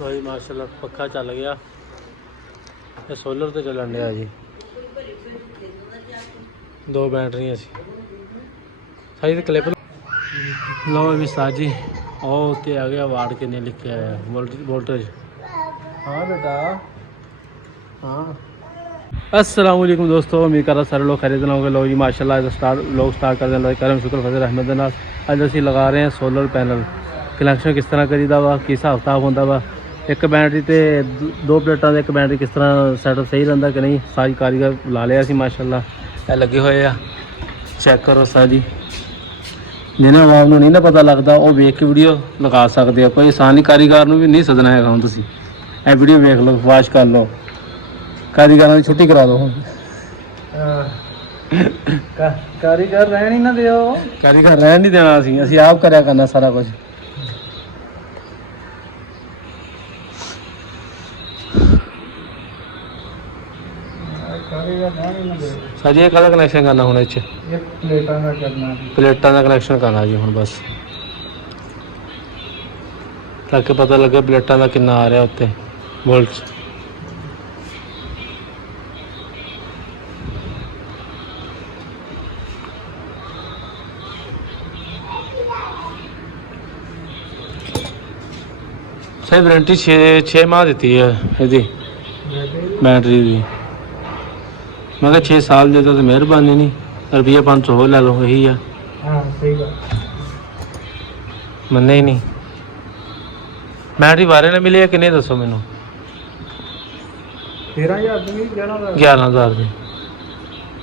भाई माशाल्लाह पक्का चल गया। ये सोलर तो चलन दिया जी। दो बैटरियां सी सही क्लिप लो भी साजी और उत्ते आ गया वार्ड किन्ने लिखे है वोल्टेज। हाँ बेटा हाँ। अस्सलाम वालेकुम दोस्तों, उम्मीद कर रहा सारे लोग खरीदना होंगे। लोग जी माशाल्लाह लोग स्टार्ट कर देना करम शुक्र फजल अहमद दे नाल। अज असीं लगा रहे हैं सोलर पैनल। कनैक्शन किस तरह करीदा वा, किस हिसाब किताब होंदा वा, एक बैटरी ते दो प्लेटां ते एक बैटरी किस तरह सैटअप सही रहिंदा कि नहीं, सारी कारीगर ला लिया सी माशाल्लाह। ये लगे हुए आ, चेक करो सा जी। जिन्हें आवाम नूं नहीं ना पता लगता वो वेख के वीडियो लगा सकते हो। कोई आसानी कारीगर नूं भी नहीं सदना है हम। तुसीं ये वीडियो वेख लो, वाच कर लो, कारीगर की छुट्टी करा दो। कारीगर रहन ही ना दियो। कारीगर रहन नहीं देना, असीं आप करया करना सारा कुछ। सर जी कहदा कनैक्शन करना हुण इच प्लेटां दा करना, प्लेटां का कनैक्शन करना जी हुण बस, ताकि पता लगे प्लेटां का कितना आ रहा उत्ते वोल्ट। सही वारंटी 6 माह दी है यदी बैटरी की। मैं क्या 6 साल दे तो मेहरबानी नहीं, रुपया 500 हो लै लो, यही है। हाँ सही बात। मन्ने ही नहीं। बैटरी बारे ने मिली है कि नहीं दसो मैनू। 13,000 दी 11,000 की।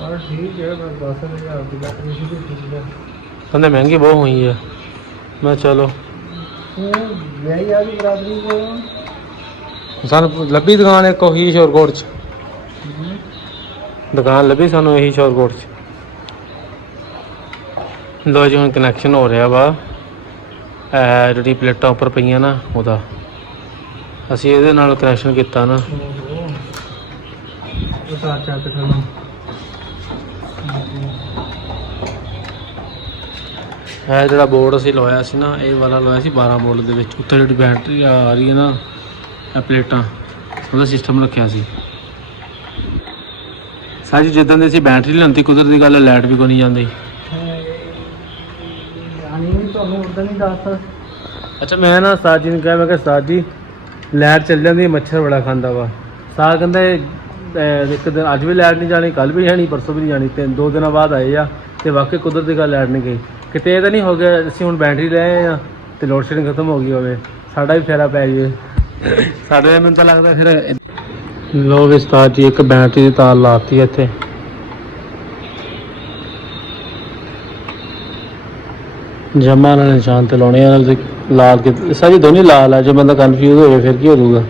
और ठीक है, 10,000 की बैटरी सी भी ठीक है। कहते महंगी बहुत हुई है। मैं चलो यही आ गई बरादरी को। सानू लभी दुकान एक ही शोरकोट च, दुकान लभी सानू यही शोरकोट च। लो जी हुण कनैक्शन हो रहा वा जी प्लेटां उपर पईयां ना उहदा। असीं इहदे नाल कनैक्शन किया ना। है जो बोर्ड असीं लवाया सी ना, ये वाला लवाया सी 12 वोल्ट दे विच। उत्ते जिहड़ी बैटरी आ रही है ना, प्लेटां ਉਹਦਾ सिस्टम रखा सी। सारी जिद्दां दी असीं बैटरी लेआंदी, कुदरती गल लाइट भी कोई नहीं जाती। अच्छा मैं ना साज जी ने कहा, मैं कहा साज जी लाइट चल जाती, मच्छर बड़ा खाता वा। साज कहता एक दिन अज भी लाइट नहीं जानी, कल भी जानी, परसों भी नहीं जानी। 2 दिन बाद आए आ तो वाकई कुदरती गल लाइट नहीं गई। किते ये तो नहीं हो गया असीं हुण बैटरी ले आए हैं तो लोड शेडिंग खत्म हो गई होवे, साडा भी फेरा पै जाए साडे। मैनूं तां लगदा फिर लो भी उस्ताद जी एक बैटरी की तार लाती है इत्थे। जमा वाले निशान ते लाने लाल के सारी दोनों लाल है। जो बंदा कन्फ्यूज हो फिर की हो जाऊगा।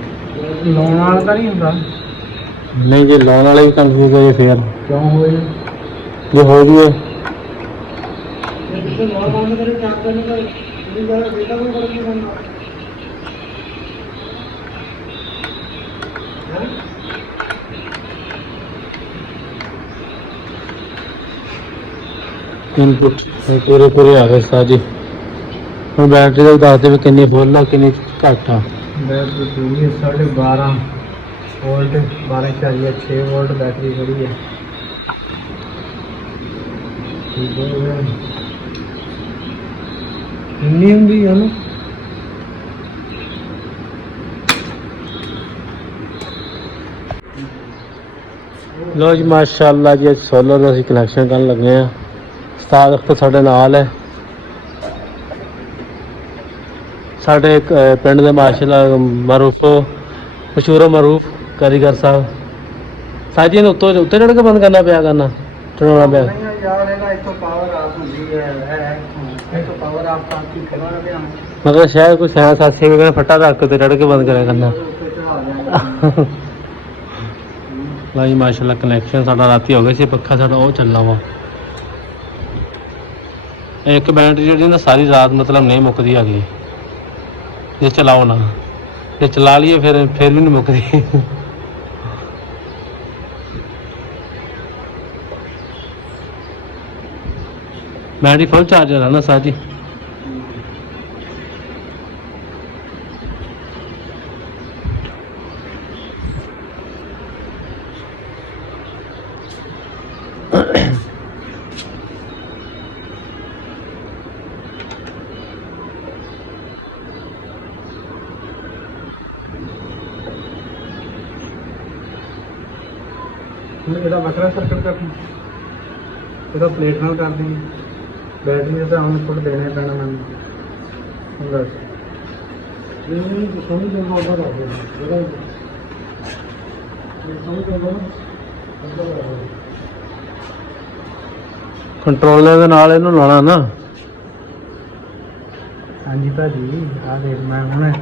लाने वाला तो नहीं होंदा। नहीं जी लाने वाले भी कन्फ्यूज हो फिर क्यों होए जो हो गई है। इनपुट पूरे पूरे आ गए सर जी। हम बैटरी का दस दे किन्नी फुल आ किन्नी घट आ। बैटरी पूरी 12.5 वोल्ट 12.6 वोल्ट बैटरी खड़ी है। इन्नी होंगी है ना। लो जी माशाअल्लाह जी सोलर का असीं कनैक्शन करन लगे हैं। उस्ताद अख्तर साडे नाल है। साडे पिंड दे माशाअल्लाह मरूफ मशहूर मरूफ कारीगर साहब। साजी ने उत्ते उत्ते चढ़ के बंद करना पिया करना चढ़ाना पिया। मगर शायद कोई साइंस हादसे भी कहना फट्टा रख के चढ़ के बंद करा करना। भाई माशाल्लाह कनैक्शन साडा राती हो गया सी, पक्खा साडा वो चलना वा। एक बैटरी जी ना सारी रात मतलब नहीं मुकती है जे चलाओ ना, जे चला लिए फिर भी नहीं मुकती। बैटरी फुल चार्जर है ना साजी। ਹੁਣ ਇਹਦਾ ਵੱਖਰਾ ਸਰਕਟ ਕਰਨਾ, ਇਹਦਾ ਪਲੇਟ ਨਾਲ ਕਰ ਦੇਣੀ, ਬੈਟਰੀ ਦਾ ਆਉਟਪੁੱਟ ਦੇਣੇ ਪੈਣਾ ਮੈਨੂੰ। ਬਸ ਇਹ ਸੋਨੀ ਦਾ ਆਰਡਰ ਆ ਗਿਆ ਇਹਦਾ, ਇਹ ਸੋਨੀ ਦਾ ਕੰਟਰੋਲਰ ਦੇ ਨਾਲ ਇਹਨੂੰ ਲਾਉਣਾ ਨਾ। ਹਾਂਜੀ ਭਾਜੀ, ਆ ਦੇਖ ਮੈਂ ਹੁਣ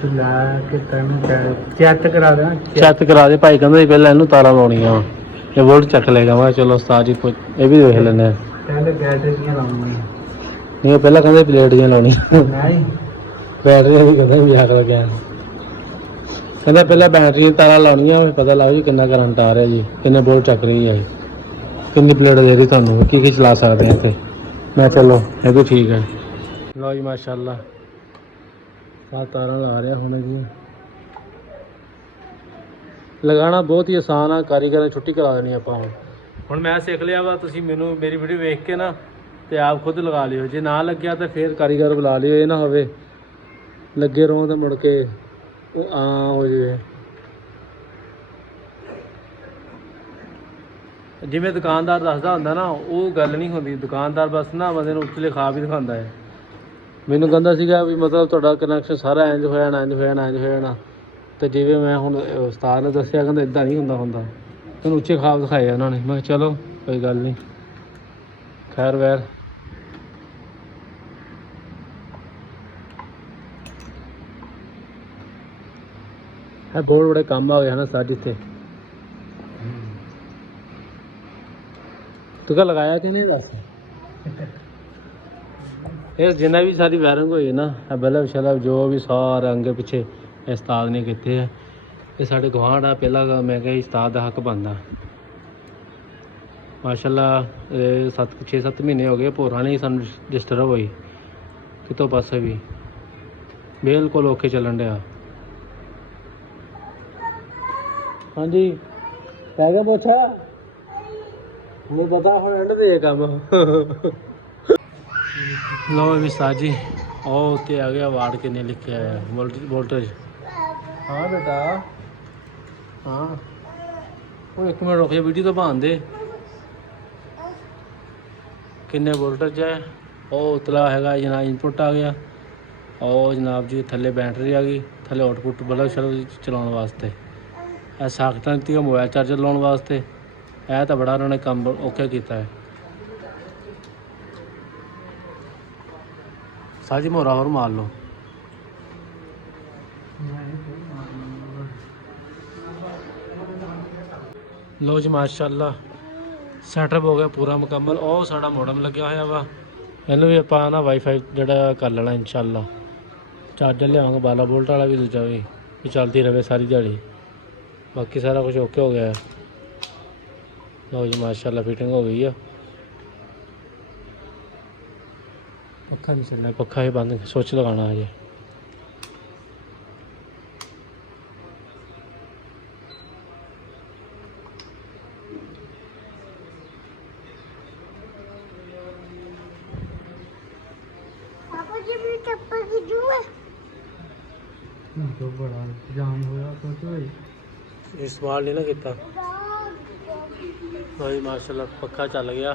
ਤੂੰ ਲਾ ਕੇ ਤੈਨੂੰ ਚੈੱਕ ਕਰਾ ਦੇਣਾ। ਚੈੱਕ ਕਰਾ ਦੇ ਭਾਈ, ਕਹਿੰਦਾ ਸੀ ਪਹਿਲਾਂ ਇਹਨੂੰ ਤਾਰਾਂ ਲਾਉਣੀਆਂ, ਇਹ ਵੋਲਟ ਚੱਕ ਲੇਗਾ। ਮੈਂ ਕਿਹਾ ਚਲੋ ਉਸਤਾਦ ਜੀ ਇਹ ਵੀ ਦੇਖ ਲੈਂਦੇ ਆ। ਪਹਿਲੇ ਬੈਟਰੀ ਦੀਆਂ ਲਾਉਣੀਆਂ, ਨਹੀਂ ਪਹਿਲਾਂ ਕਹਿੰਦੇ ਪਲੇਟ ਦੀਆਂ ਲਾਉਣੀਆਂ, ਨਹੀਂ ਬੈਟਰੀਆਂ ਵੀ ਕਹਿੰਦਾ ਮਜ਼ਾਕ ਲੱਗਿਆ। ਕਹਿੰਦਾ ਪਹਿਲਾਂ ਬੈਟਰੀ ਦੀਆਂ ਤਾਰਾਂ ਲਾਉਣੀਆਂ, ਪਤਾ ਲੱਗ ਜੂ ਕਿੰਨਾ ਕਰੰਟ ਆ ਰਿਹਾ ਜੀ, ਕਿੰਨੇ ਵੋਲਟ ਚੱਕ ਰਹੀ ਹੈ, ਕਿੰਨੀ ਪਲੇਟ ਦੇ ਰਹੀ ਤੁਹਾਨੂੰ, ਕੀ ਚਲਾ ਸਕਦੇ ਆ ਇੱਥੇ। ਮੈਂ ਚਲੋ ਇਹ ਵੀ ਠੀਕ ਹੈ। ਲਓ ਜੀ ਮਾਸ਼ਾਅੱਲਾ ਆਹ ਤਾਰਾਂ ਲਾ ਰਿਹਾ ਹੁਣ ਜੀ। ਲਗਾਉਣਾ ਬਹੁਤ ਹੀ ਆਸਾਨ ਆ, ਕਾਰੀਗਰਾਂ ਨੇ ਛੁੱਟੀ ਕਰਾ ਦੇਣੀ ਆਪਾਂ। ਹੁਣ ਮੈਂ ਸਿੱਖ ਲਿਆ ਵਾ, ਤੁਸੀਂ ਮੈਨੂੰ ਮੇਰੀ ਵੀਡੀਓ ਵੇਖ ਕੇ ਨਾ ਤੇ ਆਪ ਖੁਦ ਲਗਾ ਲਿਓ। ਜੇ ਨਾ ਲੱਗਿਆ ਤਾਂ ਫਿਰ ਕਾਰੀਗਰ ਬੁਲਾ ਲਿਓ, ਇਹ ਨਾ ਹੋਵੇ ਲੱਗੇ ਰਹੋ ਤਾਂ ਮੁੜ ਕੇ ਉਹ ਆ ਹੋ ਜਾਵੇ। ਜਿਵੇਂ ਦੁਕਾਨਦਾਰ ਦੱਸਦਾ ਹੁੰਦਾ ਨਾ, ਉਹ ਗੱਲ ਨਹੀਂ ਹੁੰਦੀ। ਦੁਕਾਨਦਾਰ ਬਸ ਨਾ ਬੰਦੇ ਨੂੰ ਉੱਚਲੇ ਖਾ ਵੀ ਦਿਖਾਉਂਦਾ ਹੈ। ਮੈਨੂੰ ਕਹਿੰਦਾ ਸੀਗਾ ਵੀ ਮਤਲਬ ਤੁਹਾਡਾ ਕਨੈਕਸ਼ਨ ਸਾਰਾ ਇੰਜ ਹੋ ਜਾਣਾ, ਇੰਜ ਹੋ ਜਾਣਾ, ਇੰਜ ਹੋ ਜਾਣਾ। ਅਤੇ ਜਿਵੇਂ ਮੈਂ ਹੁਣ ਉਸਤਾਦ ਨੇ ਦੱਸਿਆ, ਕਹਿੰਦਾ ਇੱਦਾਂ ਨਹੀਂ ਹੁੰਦਾ ਤੈਨੂੰ ਉੱਚੇ ਖਾਬ ਦਿਖਾਏ ਉਹਨਾਂ ਨੇ। ਮੈਂ ਕਿਹਾ ਚਲੋ ਕੋਈ ਗੱਲ ਨਹੀਂ, ਖੈਰ ਵੈਰ। ਹੈ ਬਹੁਤ ਬੜੇ ਕੰਮ ਆ ਗਏ ਹਨ ਸਾਜ ਇੱਥੇ। ਤੂੰ ਕਾ ਲਗਾਇਆ ਕਿ ਨਹੀਂ? ਬਸ ਇਹ ਜਿੰਨਾ ਵੀ ਸਾਰੀ ਵਾਇਰਿੰਗ ਹੋਈ ਨਾ, ਬਲਬ ਸ਼ਲਬ ਜੋ ਵੀ ਸਾਰੇ ਅੰਗੇ ਪਿੱਛੇ ਉਸਤਾਦ ਨੇ ਕੀਤੇ ਆ। ਇਹ ਸਾਡੇ ਗੁਆਂਢ ਆ, ਪਹਿਲਾਂ ਮੈਂ ਕਿਹਾ ਉਸਤਾਦ ਦਾ ਹੱਕ ਬਣਦਾ। ਮਾਸ਼ਾਅੱਲਾ 6-7 ਮਹੀਨੇ ਹੋ ਗਏ, ਭੋਰਾ ਨਹੀਂ ਸਾਨੂੰ ਡਿਸਟਰਬ ਹੋਈ ਕਿਤੋਂ ਪਾਸੇ ਵੀ, ਬਿਲਕੁਲ ਓਕੇ ਚੱਲਣ ਡਿਆ। ਹਾਂਜੀ ਪੈ ਗਿਆ ਪੁੱਛਾ, ਮੈਨੂੰ ਪਤਾ ਹੁਣ ਐਂਡ ਦੇ ਕੰਮ। ਲਓ ਵੀ ਸਾਜੀ, ਉਹ ਉੱਤੇ ਆ ਗਿਆ ਵਾਰਡ ਕਿੰਨੇ ਲਿਖਿਆ ਆ ਵੋਲਟੇਜ। ਹਾਂ ਬੇਟਾ ਹਾਂ, ਉਹ 1 ਮਿੰਟ ਰੁਕ ਜਾ, ਵੀਡੀਓ ਤਾਂ ਬਣ ਦੇ। ਕਿੰਨੇ ਵੋਲਟੇਜ ਹੈ? ਉਹ ਉਤਲਾ ਹੈਗਾ ਜਨਾਬ, ਇਨਪੁੱਟ ਆ ਗਿਆ। ਉਹ ਜਨਾਬ ਜੀ ਥੱਲੇ ਬੈਟਰੀ ਆ ਗਈ, ਥੱਲੇ ਆਊਟਪੁੱਟ ਬਲਬ ਸ਼ਲਬ ਚਲਾਉਣ ਵਾਸਤੇ। ਇਹ ਸਾਕਟਾਂ ਦਿੱਤੀਆਂ ਮੋਬਾਈਲ ਚਾਰਜਰ ਲਾਉਣ ਵਾਸਤੇ। ਇਹ ਤਾਂ ਬੜਾ ਉਹਨਾਂ ਨੇ ਕੰਮ ਔਖਾ ਕੀਤਾ ਹੈ। ਸਾਜੀ ਮੋਹਰਾ ਹੋਰ ਮਾਰ ਲਓ। ਲਓ ਜੀ ਮਾਸ਼ਾਅੱਲਾ ਸੈਟਅਪ ਹੋ ਗਿਆ ਪੂਰਾ ਮੁਕੰਮਲ। ਉਹ ਸਾਡਾ ਮੋਡਮ ਲੱਗਿਆ ਹੋਇਆ ਵਾ, ਇਹਨੂੰ ਵੀ ਆਪਾਂ ਨਾ ਵਾਈਫਾਈ ਜਿਹੜਾ ਕਰ ਲੈਣਾ ਇਨਸ਼ਾਅੱਲਾ। ਚਾਰਜਰ ਲਿਆਵਾਂਗੇ 12 ਵੋਲਟ ਵਾਲਾ ਵੀ, ਦੂਜਾ ਵੀ ਚੱਲਦੀ ਰਹੇ ਸਾਰੀ ਦਿਹਾੜੀ। ਬਾਕੀ ਸਾਰਾ ਕੁਝ ਓਕੇ ਹੋ ਗਿਆ। ਲਓ ਜੀ ਮਾਸ਼ਾਅੱਲਾ ਫਿਟਿੰਗ ਹੋ ਗਈ ਆ। ਪੱਖਾ ਨਹੀਂ ਚੱਲਣਾ, ਪੱਖਾ ਹੀ ਬੰਦ, ਸੁੱਚ ਲਗਾਉਣਾ ਹਜੇ। तो बड़ा जाम होया सोचो इस्तेमाल नहीं ना किया। भाई माशाल्लाह पक्का चल गया।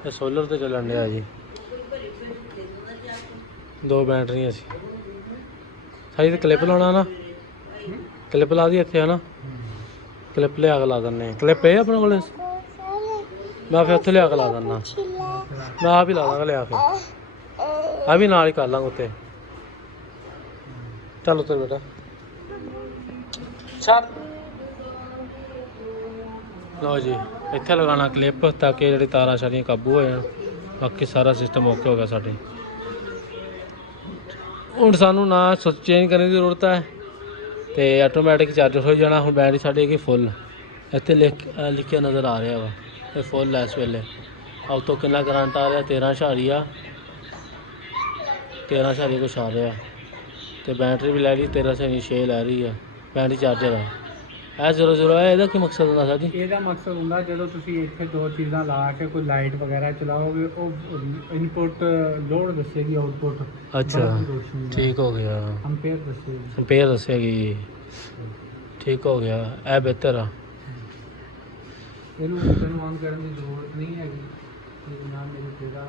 ये सोलर तो चलन दिया जी, 2 बैटरियां सी। सारी तो क्लिप लाना ना, क्लिप ला दी इत्थे है ना, क्लिप लिया के ला दें। क्लिप है अपने को? मैं फिर उत्थे लिया के ला देना, मैं आप ही ला देंगे लिया के, आ भी नाल ही कर लांगे उत्ते। चलो तो बेटा छड़ लो जी, इत्थे लगाना क्लिप ताकि जिहड़ी तारां सारियां काबू हो जाण। बाकी सारा सिस्टम ओके हो गया साडे। हुण सानू ना स्विच चेंज करने की जरूरत है तो ऑटोमैटिक चार्जर हो जाना। हुण बैटरी साडी हैगी फुल, इत्थे लिखिया नज़र आ रहा वा ये फुल है इस वेले। अब तो कितना करंट आ रहा 13 कुछ आ रहा। तो बैटरी भी लै ली 1306 लै रही है बैटरी चार्जर है। ਇਹ 00 ਹੈ, ਇਹਦਾ ਕੀ ਮਕਸਦ ਹੁੰਦਾ ਸਰ ਜੀ? ਇਹਦਾ ਮਕਸਦ ਹੁੰਦਾ ਜਦੋਂ ਤੁਸੀਂ ਇੱਥੇ 2 ਚੀਜ਼ਾਂ ਲਾ ਕੇ ਕੋਈ ਲਾਈਟ ਵਗੈਰਾ ਚਲਾਓਗੇ, ਉਹ ਇਨਪੁੱਟ ਲੋਡ ਦੱਸੇਗੀ, ਆਊਟਪੁੱਟ ਅੱਛਾ ਠੀਕ ਹੋ ਗਿਆ, ਅੰਪੇਅਰ ਦੱਸੇਗੀ। ਅੰਪੇਅਰ ਦੱਸੇਗੀ, ਠੀਕ ਹੋ ਗਿਆ। ਇਹ ਬਿਹਤਰ ਆ। ਇਹਨੂੰ ਕਿਸੇ ਨੂੰ ਆਨ ਕਰਨ ਦੀ ਜ਼ਰੂਰਤ ਨਹੀਂ ਹੈਗੀ ਕਿ ਜਨਾਬ ਮੇਰੇ ਤੇਰਾ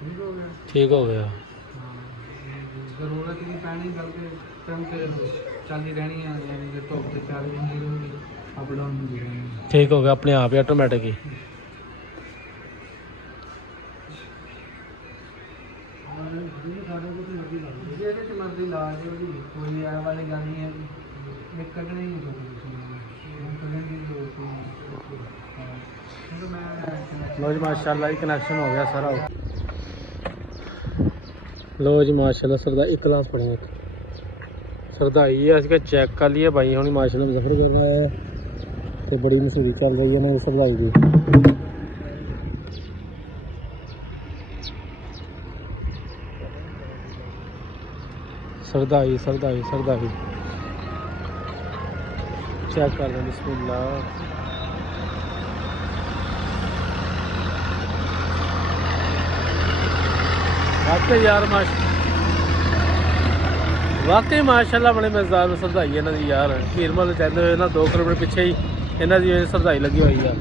ਠੀਕ ਹੋ ਗਿਆ। ਠੀਕ ਹੋ ਗਿਆ। ਹਾਂ, ਜ਼ਰੂਰਤ ਨਹੀਂ ਪੈਣੀ ਬਲਕਿ ਟਾਈਮ ਤੇ ਚੱਲਦੀ ਰਹਿਣੀ ਹੈ, ਯਾਨੀ ਕਿ ਧੁੱਪ ਤੇ ਚੱਲਦੀ ਹੁੰਦੀ ਰਹੂਗੀ, ਅਪ ਡਾਊਨ ਹੁੰਦੀ ਰਹਿਣੀ। ਠੀਕ ਹੋ ਗਿਆ ਆਪਣੇ ਆਪ ਹੀ ਆਟੋਮੈਟਿਕ ਹੀ। ਜਿਹਦੇ ਸਾਡੇ ਕੋਲ ਮਰਜ਼ੀ ਲਾ ਲਓ, ਜਿਹਦੇ 'ਚ ਮਰਜ਼ੀ ਲਾ ਦਿਓ ਜੀ, ਕੋਈ ਇਹ ਵਾਲੀ ਗੱਲ ਨਹੀਂ ਹੈ ਜੀ। ਇਹ ਕੱਢਣਾ ਹੀ ਨਹੀਂ ਚਾਹੁੰਦਾ ਤੁਸੀਂ ਹੁਣ ਕੱਢਣ ਦੀ ਜ਼ਰੂਰਤ ਨਹੀਂ। ਲੋ ਜੀ ਮਾਸ਼ਾਅੱਲਾ ਜੀ ਕਨੈਕਸ਼ਨ ਹੋ ਗਿਆ ਸਾਰਾ। ਲੋ ਜੀ ਮਾਸ਼ਾਅੱਲਾ ਸਰਦਾ ਇੱਕ ਗਲਾਸ ਪੜਿਆ ਇੱਕ ਸਰਦਾਈ है ਅਸੀਂ चेक कर लिए भाई हुणी माशाल्लाह मुजफ्फर कर रहा है तो बड़ी मशहूरी चल रही है ना सरदाई की। सरदाई सरदाई सरदाई चेक कर लें बिस्मिल्लाह। वाकई यार वाकई माशाल्लाह बड़े मजेदार सरदाई इन्हों की यार। हीरमल कहते हुए ना 2 किलोमीटर पिछे ही इन्हों की सरदाई लगी हुई है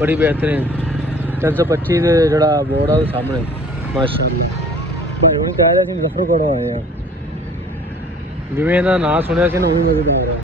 बड़ी बेहतरीन। 325 के जोड़ा बोर्ड है सामने माशाल्लाह। भाई हम कह रहे मुजफ्फरगढ़ आए हैं जिमें इन्होंने नाम सुनिया ना वही मजेदार है।